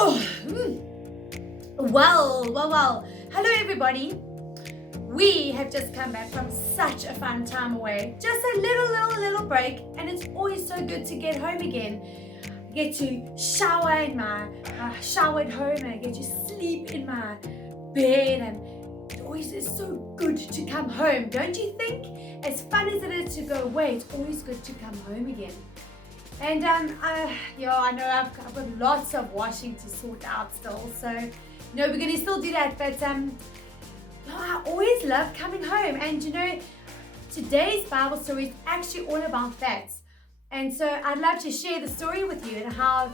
Oh, well. Hello, everybody. We have just come back from such a fun time away. Just a little break, and it's always so good to get home again. I get to shower in my shower at home, and I get to sleep in my bed, and it always is so good to come home, don't you think? As fun as it is to go away, it's always good to come home again. And I know I've got lots of washing to sort out still, so we're going to still do that. But I always love coming home, and today's Bible story is actually all about that. And so I'd love to share the story with you and how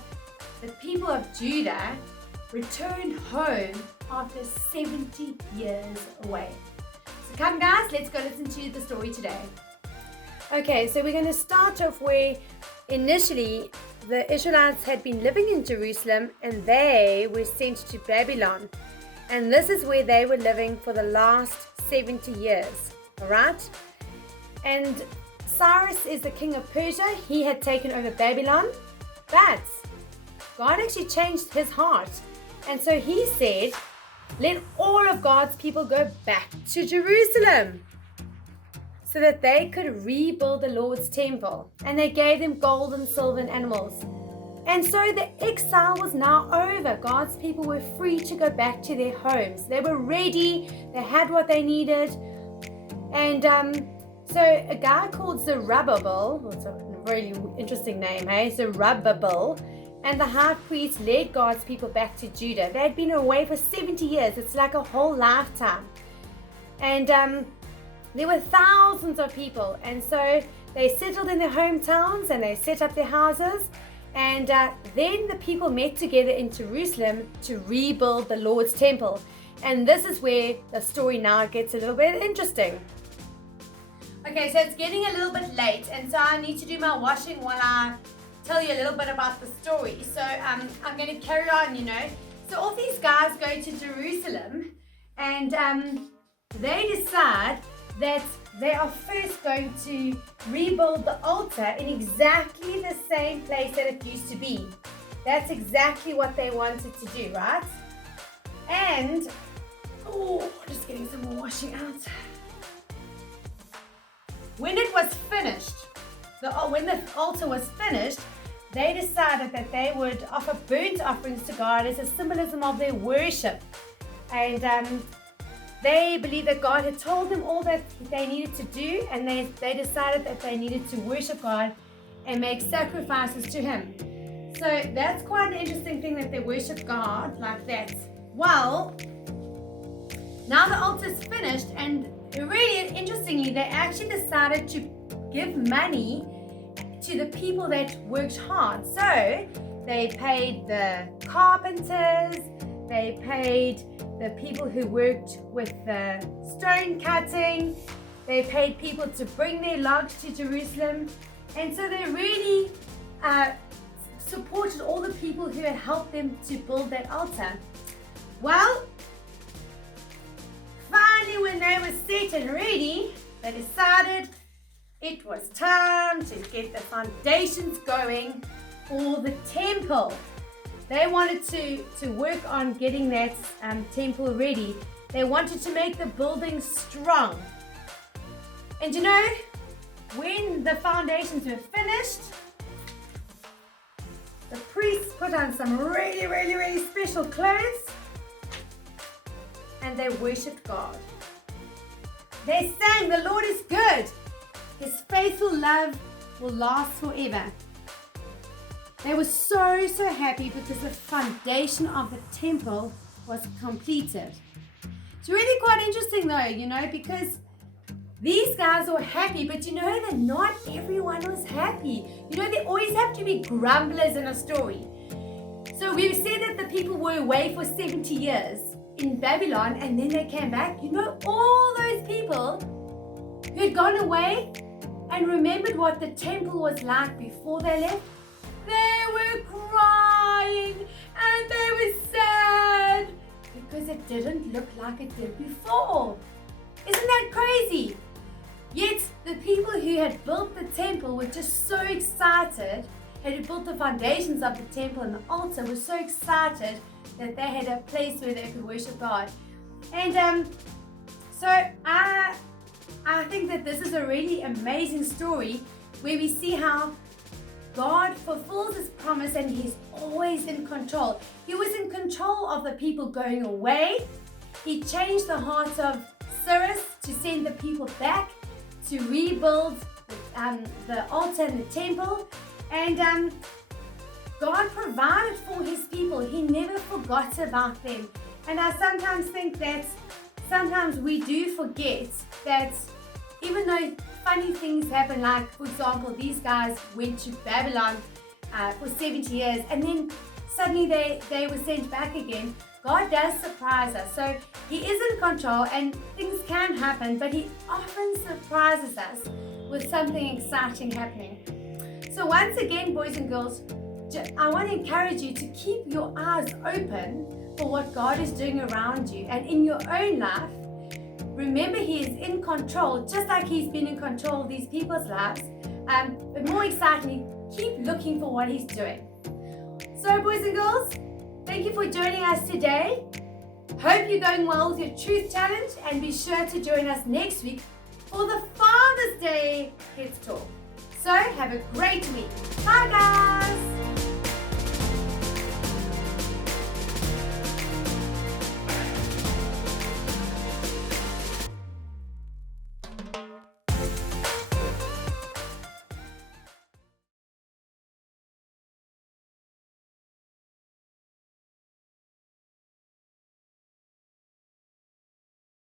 the people of Judah returned home after 70 years away. So come guys, let's go listen to the story today. Okay, so we're going to start off where initially the Israelites had been living in Jerusalem and they were sent to Babylon. And this is where they were living for the last 70 years. Alright? And Cyrus is the king of Persia. He had taken over Babylon. But God actually changed his heart. And so he said, let all of God's people go back to Jerusalem, so that they could rebuild the Lord's temple. And they gave them gold and silver and animals. And so the exile was now over. God's people were free to go back to their homes. They were ready. They had what they needed. And so a guy called Zerubbabel, it's a really interesting name, Zerubbabel, and the high priest led God's people back to Judah. They had been away for 70 years. It's like a whole lifetime. And there were thousands of people, and so they settled in their hometowns and they set up their houses, and then the people met together in Jerusalem to rebuild the Lord's temple. And this is where the story now gets a little bit interesting. Okay, so it's getting a little bit late, and so I need to do my washing while I tell you a little bit about the story. So I'm going to carry on, So all these guys go to Jerusalem, and they decide that they are first going to rebuild the altar in exactly the same place that it used to be. That's exactly what they wanted to do, right? And, just getting some more washing out. When it was finished, when the altar was finished, they decided that they would offer burnt offerings to God as a symbolism of their worship. And they believed that God had told them all that they needed to do, and they decided that they needed to worship God and make sacrifices to Him. So that's quite an interesting thing, that they worship God like that. Well, now the altar is finished, and really interestingly, they actually decided to give money to the people that worked hard. So they paid the carpenters, they paid the people who worked with the stone cutting, they paid people to bring their logs to Jerusalem, and so they really supported all the people who had helped them to build that altar. Well, finally when they were set and ready, they decided it was time to get the foundations going for the temple. They wanted to work on getting that temple ready. They wanted to make the building strong. And when the foundations were finished, the priests put on some really special clothes, and they worshipped God. They sang, "The Lord is good. His faithful love will last forever." They were so happy because the foundation of the temple was completed. It's really quite interesting though, because these guys were happy, but that not everyone was happy. There always have to be grumblers in a story. So we've said that the people were away for 70 years in Babylon, and then they came back. All those people who had gone away and remembered what the temple was like before they left, they were crying and they were sad because it didn't look like it did before. Isn't that crazy? Yet the people who had built the temple were just so excited had built the foundations of the temple and the altar were so excited that they had a place where they could worship God. And so I think that this is a really amazing story where we see how God fulfills His promise and He's always in control. He was in control of the people going away. He changed the heart of Cyrus to send the people back to rebuild the altar and the temple. And God provided for His people. He never forgot about them. And I sometimes think that sometimes we do forget that even though funny things happen, like for example, these guys went to Babylon for 70 years and then suddenly they were sent back again. God does surprise us. So He is in control and things can happen, but He often surprises us with something exciting happening. So once again, boys and girls, I want to encourage you to keep your eyes open for what God is doing around you and in your own life. Remember, He is in control, just like He's been in control of these people's lives. But more excitingly, keep looking for what He's doing. So, boys and girls, thank you for joining us today. Hope you're going well with your Truth Challenge, and be sure to join us next week for the Father's Day Kids Talk. So, have a great week. Bye, guys.